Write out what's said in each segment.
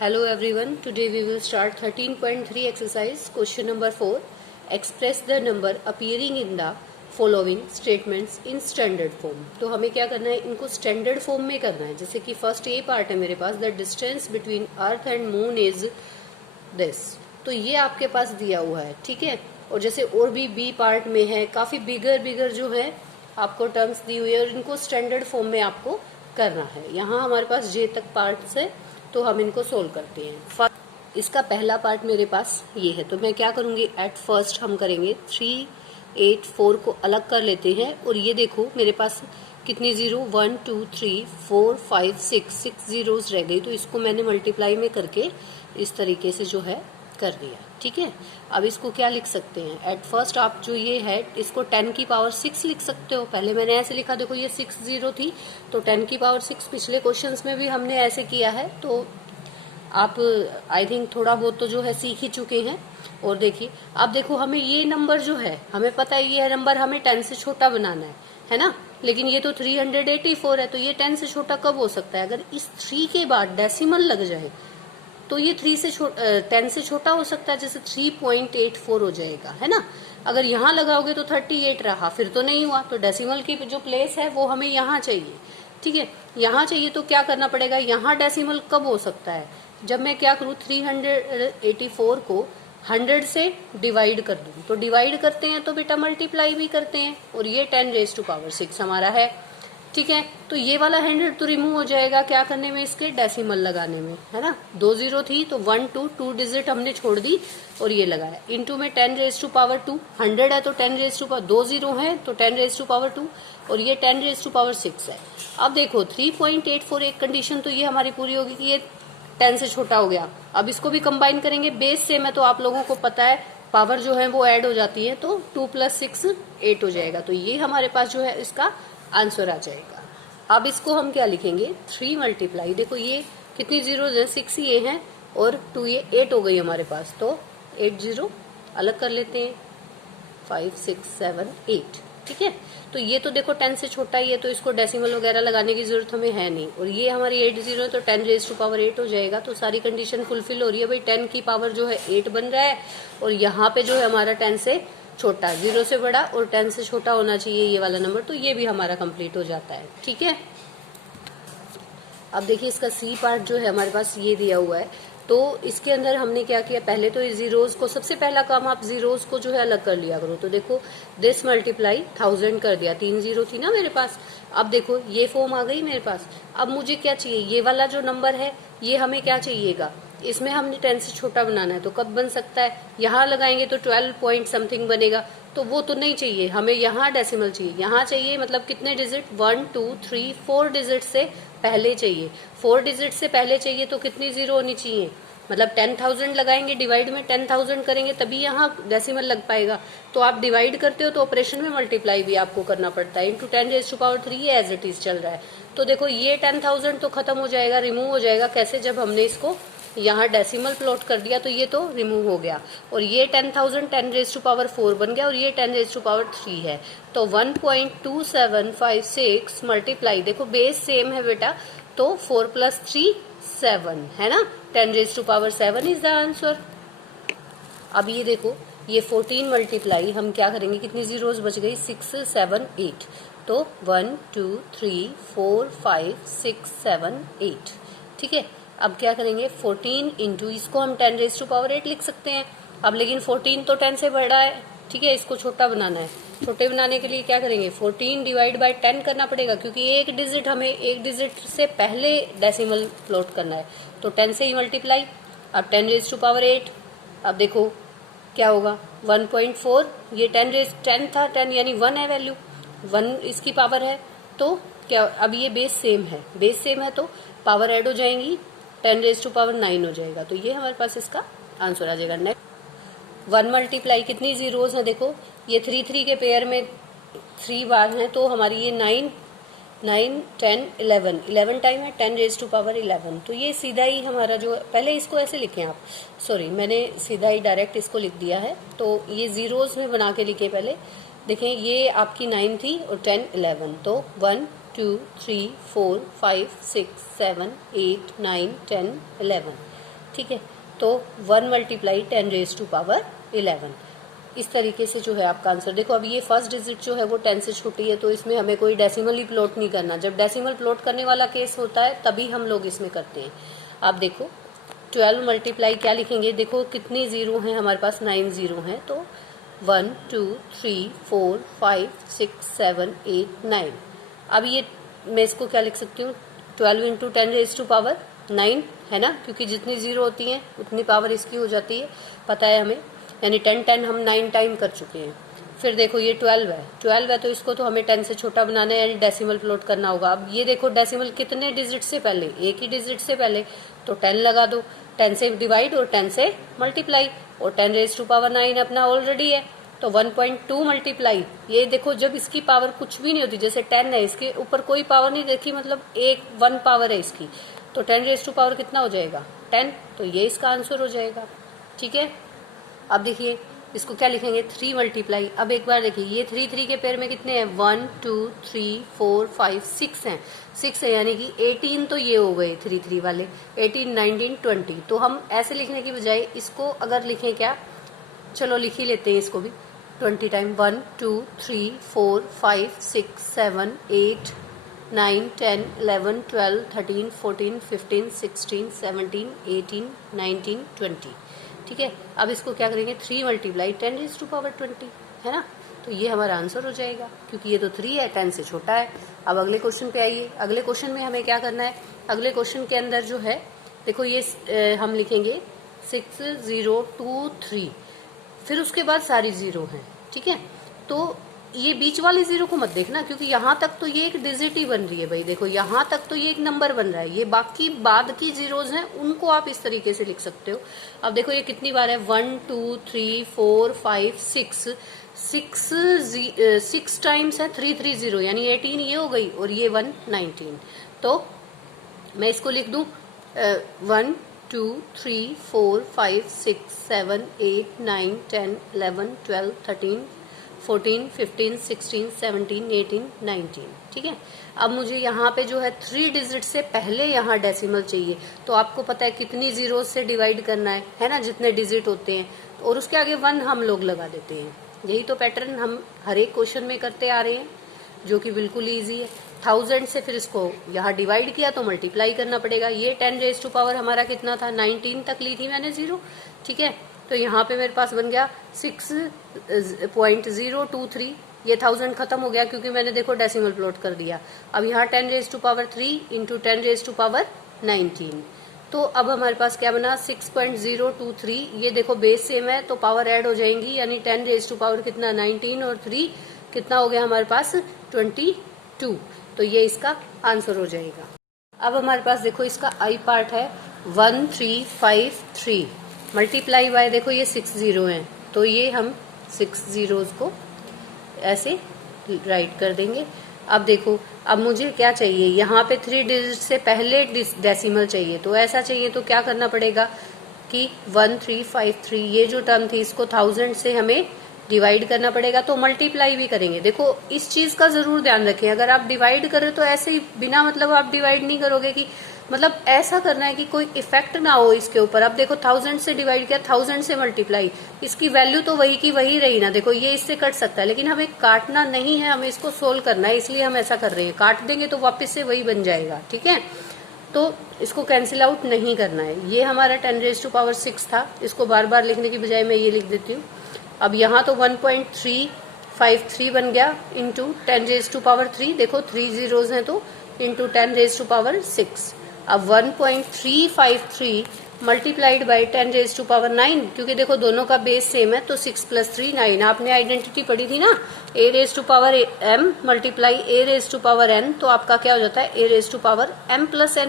Hello everyone, today we will start 13.3 exercise, question number 4. Express the number appearing in the following statements in standard form. तो हमें क्या करना है, इनको standard form में करना है. जैसे कि फर्स्ट ए पार्ट है मेरे पास, the distance between earth and moon is this. तो ये आपके पास दिया हुआ है, ठीक है. और जैसे और भी बी पार्ट में है, काफी बिगर जो है आपको टर्म्स दी हुई है और इनको स्टैंडर्ड फॉर्म में आपको करना है. यहाँ हमारे पास जे तक पार्ट्स है तो हम इनको सोल्व करते हैं. इसका पहला पार्ट मेरे पास ये है, तो मैं क्या करूंगी, एट फर्स्ट हम करेंगे 3, 8, 4 को अलग कर लेते हैं. और ये देखो मेरे पास कितनी जीरो, 1, 2, 3, 4, 5, 6 जीरोस रह गई. तो इसको मैंने मल्टीप्लाई में करके इस तरीके से जो है कर दिया, ठीक है. अब इसको क्या लिख सकते हैं, एट फर्स्ट आप जो ये है इसको 10 की पावर 6 लिख सकते हो. पहले मैंने ऐसे लिखा, देखो ये 6 जीरो थी तो 10 की पावर 6. पिछले क्वेश्चंस में भी हमने ऐसे किया है, तो आप आई थिंक थोड़ा बहुत तो जो है सीख ही चुके हैं. और देखिए अब देखो हमें ये नंबर जो है, हमें पता है ये नंबर हमें 10 से छोटा बनाना है ना. लेकिन ये तो 384 है, तो ये 10 से छोटा कब हो सकता है, अगर इस 3 के बाद डेसिमल लग जाए तो ये 10 से छोटा हो सकता है. जैसे 3.84 हो जाएगा, है ना. अगर यहाँ लगाओगे तो 38 रहा, फिर तो नहीं हुआ. तो डेसिमल की जो प्लेस है वो हमें यहाँ चाहिए, ठीक है. यहाँ चाहिए तो क्या करना पड़ेगा, यहाँ डेसिमल कब हो सकता है, जब मैं क्या करूँ, 384 को 100 से डिवाइड कर दूं. तो डिवाइड करते हैं तो बेटा मल्टीप्लाई भी करते हैं. और ये 10⁻6 हमारा है, ठीक है. तो ये वाला 100 तो रिमूव हो जाएगा क्या करने में, इसके डेसिमल लगाने में, है ना. 2 जीरो थी तो 1 2 डिजिट हमने छोड़ दी और ये लगाया. इनटू में 10⁻2, 100 है तो 10⁻2, 2 जीरो है तो 10⁻2 और ये 10⁻6 है. अब देखो 3.84 एक कंडीशन तो ये हमारी पूरी होगी कि ये 10 से छोटा हो गया. अब इसको भी कंबाइन करेंगे, बेस सेम है तो आप लोगों को पता है पावर जो है वो ऐड हो जाती है, तो 2 + 6 8 हो जाएगा. तो ये हमारे पास जो है इसका आंसर आ जाएगा. अब इसको हम क्या लिखेंगे, 3 मल्टीप्लाई, देखो ये कितनी जीरो है, 6 ये है और 2 ये 8 हो गई हमारे पास. तो 8 जीरो अलग कर लेते हैं, 5, 6, 7, 8, ठीक है. तो ये तो देखो 10 से छोटा ही है तो इसको डेसिमल वगैरह लगाने की जरूरत हमें है नहीं. और ये हमारी 8 जीरो है तो 10⁻8 हो जाएगा. तो सारी कंडीशन फुलफिल हो रही है भाई. 10 की पावर जो है 8 बन रहा है और यहाँ पे जो है हमारा 10 से छोटा, 0 से बड़ा और 10 से छोटा होना चाहिए ये वाला नंबर. तो ये भी हमारा कंप्लीट हो जाता है, ठीक है. अब देखिए इसका सी पार्ट जो है हमारे पास ये दिया हुआ है. तो इसके अंदर हमने क्या किया, पहले तो जीरोस को, सबसे पहला काम आप जीरोस को जो है अलग कर लिया करो. तो देखो दिस मल्टीप्लाई 1000 कर दिया, 3 जीरो थी ना मेरे पास. अब देखो ये फॉर्म आ गई मेरे पास. अब मुझे क्या चाहिए, ये वाला जो नंबर है ये हमें क्या चाहिएगा, इसमें हमने 10 से छोटा बनाना है. तो कब बन सकता है, यहाँ लगाएंगे तो 12 पॉइंट समथिंग बनेगा. तो वो तो नहीं चाहिए हमें, यहाँ डेसिमल चाहिए. यहाँ चाहिए मतलब कितने डिजिट, 1, 2, 3, 4 डिजिट से पहले चाहिए. 4 डिजिट से पहले चाहिए तो कितनी जीरो होनी चाहिए, मतलब 10,000 लगाएंगे, डिवाइड में 10,000 करेंगे तभी यहाँ डेसिमल लग पाएगा. तो आप डिवाइड करते हो तो ऑपरेशन में मल्टीप्लाई भी आपको करना पड़ता है. इंटू 10⁻3 ये एज इट इज चल रहा है. तो देखो ये 10,000 तो खत्म हो जाएगा, रिमूव हो जाएगा. कैसे, जब हमने इसको यहाँ डेसिमल प्लॉट कर दिया तो ये तो रिमूव हो गया. और ये 10,000 10⁻4 बन गया और ये 10⁻3 है. तो 1.2756 मल्टीप्लाई, देखो बेस सेम है बेटा, तो 4 + 3 7 है ना. 10⁻7 इज द आंसर. अब ये देखो ये 14 मल्टीप्लाई हम क्या करेंगे, कितनी जीरोस बच गई, 6, 7, 8. तो 1, 2, 3, 4, 5, 6, 7, 8, ठीक है. अब क्या करेंगे, 14 इंटू, इसको हम 10⁻8 लिख सकते हैं. अब लेकिन 14 तो 10 से बड़ा है, ठीक है. इसको छोटा बनाना है. छोटे बनाने के लिए क्या करेंगे, 14 डिवाइड बाय 10 करना पड़ेगा, क्योंकि एक डिजिट हमें एक डिजिट से पहले डेसिमल प्लॉट करना है. तो 10 से ही मल्टीप्लाई. अब 10⁻8. अब देखो क्या होगा, 1.4, ये 10 था, 10 यानी 1 है वैल्यू, 1 इसकी पावर है. तो क्या, अब ये बेस सेम है, बेस सेम है तो पावर ऐड हो जाएंगी, 10⁻9 हो जाएगा. तो ये हमारे पास इसका आंसर आ जाएगा. नेक्स्ट 1 मल्टीप्लाई, कितनी जीरोस हैं, देखो ये 3 3 के पेयर में 3 बार हैं तो हमारी ये 9, 10, 11 टाइम है 10⁻11. तो ये सीधा ही हमारा जो, पहले इसको ऐसे लिखें आप, सॉरी मैंने सीधा ही डायरेक्ट इसको लिख दिया है. तो ये जीरोस में बना के लिखे पहले. देखें ये आपकी 9 थी और 10, 11. तो 1, 2, 3, 4, 5, 6, 7, 8, 9, 10, 11. ठीक है। तो 1 मल्टीप्लाई 10 रेज टू पावर 11, इस तरीके से जो है आपका आंसर। देखो अब ये फर्स्ट डिजिट जो है वो 10 से छोटी है, तो इसमें हमें कोई डेसिमल ही प्लॉट नहीं करना। जब डेसिमल प्लॉट करने वाला केस होता है तभी हम लोग इसमें करते हैं। आप देखो 12 मल्टीप्लाई क्या लिखेंगे, देखो कितने जीरो हैं हमारे पास, 9 जीरो हैं, तो 1 2 3 4 5 6 7 8 9। अब ये मैं इसको क्या लिख सकती हूँ, 12 इंटू 10 रेज टू पावर 9 है ना, क्योंकि जितनी जीरो होती हैं उतनी पावर इसकी हो जाती है, पता है हमें, यानी 10 10 हम 9 टाइम कर चुके हैं। फिर देखो ये 12 है तो इसको तो हमें 10 से छोटा बनाना है, यानी डेसिमल प्लॉट करना होगा। अब ये देखो डेसिमल कितने डिजिट से पहले, एक ही डिजिट से पहले, तो 10 लगा दो, 10 से डिवाइड और 10 से मल्टीप्लाई, और 10 रेज टू पावर 9 अपना ऑलरेडी है, तो 1.2 मल्टीप्लाई, ये देखो जब इसकी पावर कुछ भी नहीं होती, जैसे 10 है इसके ऊपर कोई पावर नहीं देखी, मतलब 1 पावर है इसकी, तो 10 रेज टू पावर कितना हो जाएगा 10, तो ये इसका आंसर हो जाएगा। ठीक है। अब देखिए इसको क्या लिखेंगे, 3 मल्टीप्लाई, अब एक बार देखिए ये 3 के पेयर में कितने हैं, 1 2 3 4 5 6 हैं, 6 है, यानी कि 18 तो ये हो गए 3 वाले, 18 19 20। तो हम ऐसे लिखने की बजाय इसको अगर लिखें क्या, चलो लिख ही लेते हैं इसको भी 20 टाइम, 1 2 3 4 5 6 7 8 9 10 11 12 13 14 15 16 17 18 19 20। ठीक है। अब इसको क्या करेंगे, 3 मल्टीप्लाई 10 रेज टू पावर 20 है ना, तो ये हमारा आंसर हो जाएगा, क्योंकि ये तो 3 है, 10 से छोटा है। अब अगले क्वेश्चन पे आइए। अगले क्वेश्चन में हमें क्या करना है, अगले क्वेश्चन के अंदर जो है देखो ये हम लिखेंगे 6 0 2 3, फिर उसके बाद सारी जीरो हैं। ठीक है। तो ये बीच वाले जीरो को मत देखना, क्योंकि यहाँ तक तो ये एक डिजिट ही बन रही है भाई, देखो यहाँ तक तो ये एक नंबर बन रहा है, ये बाकी बाद की जीरोज हैं उनको आप इस तरीके से लिख सकते हो। अब देखो ये कितनी बार है, 1 2 3 4 5 6 6 टाइम्स है 3 3 0, यानी 18 ये हो गई, और ये 1 19। तो मैं इसको लिख दूं 1 2 3 4 5 6 7 8 9 10 11 12 13 14 15 16 17 18 19। ठीक है। अब मुझे यहाँ पे जो है 3 डिजिट से पहले यहाँ डेसिमल चाहिए, तो आपको पता है कितनी जीरो से डिवाइड करना है ना, जितने डिजिट होते हैं, और उसके आगे 1 हम लोग लगा देते हैं। यही तो पैटर्न हम हर एक क्वेश्चन में करते आ रहे हैं, जो कि बिल्कुल ईजी है। 1000 से फिर इसको यहाँ डिवाइड किया तो मल्टीप्लाई करना पड़ेगा। ये 10 रेज टू पावर हमारा कितना था, 19 तक ली थी मैंने जीरो। ठीक है। तो यहाँ पे मेरे पास बन गया 6.023, ये 1000 खत्म हो गया क्योंकि मैंने देखो डेसिमल प्लॉट कर दिया। अब यहाँ 10 raise to power 3 into 10 raise to power 19, तो अब हमारे पास क्या बना 6.023, ये देखो बेस सेम है तो पावर ऐड हो जाएंगी, यानी 10 रेज टू पावर कितना 19 और 3 कितना हो गया हमारे पास 22, तो ये इसका आंसर हो जाएगा। अब हमारे पास देखो इसका आई पार्ट है 1353 मल्टीप्लाई बाय, देखो ये 6 जीरो हैं, तो ये हम 6 जीरोज को ऐसे राइट कर देंगे। अब देखो अब मुझे क्या चाहिए, यहाँ पे 3 डिजिट से पहले डेसिमल चाहिए, तो ऐसा चाहिए तो क्या करना पड़ेगा कि 1353 ये जो टर्म थी इसको 1000 से हमें डिवाइड करना पड़ेगा, तो मल्टीप्लाई भी करेंगे। देखो इस चीज का जरूर ध्यान रखें, अगर आप डिवाइड करें तो ऐसे ही बिना मतलब आप डिवाइड नहीं करोगे, कि मतलब ऐसा करना है कि कोई इफेक्ट ना हो इसके ऊपर। अब देखो 1000 से डिवाइड किया, 1000 से मल्टीप्लाई, इसकी वैल्यू तो वही की वही रही ना, देखो ये इससे कट सकता है, लेकिन हमें काटना नहीं है, हमें इसको सोल्व करना है, इसलिए हम ऐसा कर रहे हैं। काट देंगे तो वापस से वही बन जाएगा। ठीक है। तो इसको कैंसिल आउट नहीं करना है। ये हमारा 10 रेज टू पावर 6 था, इसको बार बार लिखने की बजाय मैं ये लिख देती हूँ। अब यहाँ तो 1.353 बन गया इंटू 10 रेज टू पावर 3, देखो 3 जीरोज हैं तो इंटू 10 रेज टू पावर 6। अब 1.353 multiplied by 10 raise to power 9, क्योंकि देखो दोनों का बेस सेम है, तो 6 + 3 9। आपने आइडेंटिटी पढ़ी थी ना, a raise to power m multiply a raise to power n, तो आपका क्या हो जाता है a raise to power m + n,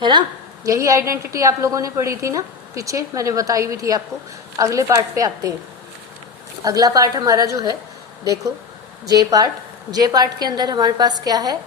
है ना। यही आइडेंटिटी आप लोगों ने पढ़ी थी ना पीछे, मैंने बताई भी थी आपको। अगले पार्ट पे आते हैं। अगला पार्ट हमारा जो है देखो जे पार्ट के अंदर हमारे पास क्या है,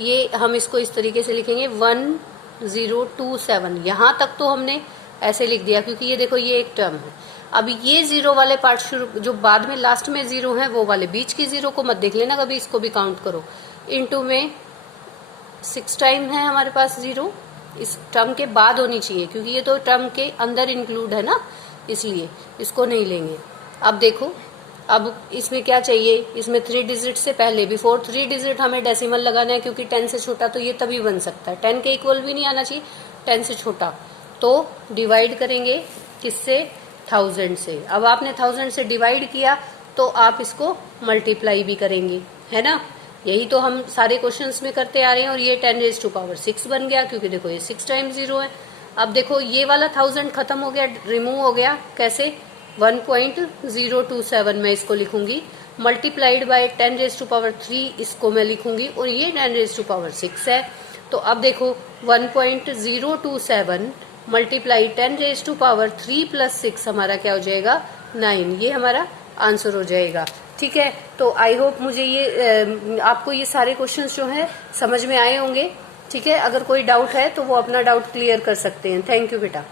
ये हम इसको इस तरीके से लिखेंगे 1027, यहाँ तक तो हमने ऐसे लिख दिया क्योंकि ये देखो ये एक टर्म है। अब ये जीरो वाले पार्ट शुरू, जो बाद में लास्ट में जीरो है वो वाले, बीच की जीरो को मत देख लेना कभी, इसको भी काउंट करो। इनटू में 6 टाइम है हमारे पास जीरो, इस टर्म के बाद होनी चाहिए, क्योंकि ये तो टर्म के अंदर इंक्लूड है ना, इसलिए इसको नहीं लेंगे। अब देखो, अब इसमें क्या चाहिए, इसमें 3 डिजिट से पहले, बिफोर 3 डिजिट हमें डेसिमल लगाना है, क्योंकि 10 से छोटा तो ये तभी बन सकता है, 10 के इक्वल भी नहीं आना चाहिए, 10 से छोटा। तो डिवाइड करेंगे किससे, 1000 से। अब आपने 1000 से डिवाइड किया तो आप इसको मल्टीप्लाई भी करेंगे, है ना। यही तो हम सारे क्वेश्चंस में करते आ रहे हैं। और ये 10⁻6 बन गया, क्योंकि देखो ये 6 टाइम्स 0 है। अब देखो ये वाला 1000 खत्म हो गया, रिमूव हो गया, कैसे, 1.027 मैं इसको लिखूंगी, मल्टीप्लाइड बाय 10⁻3 इसको मैं लिखूंगी, और ये 10⁻6 है। तो अब देखो 1.027 मल्टीप्लाई 10⁻3 प्लस 6 हमारा क्या हो जाएगा, 9। ये हमारा आंसर हो जाएगा। ठीक है, तो आई होप मुझे ये आपको ये सारे क्वेश्चंस जो है समझ में आए होंगे। ठीक है, अगर कोई डाउट है तो वो अपना डाउट क्लियर कर सकते हैं। थैंक यू बेटा।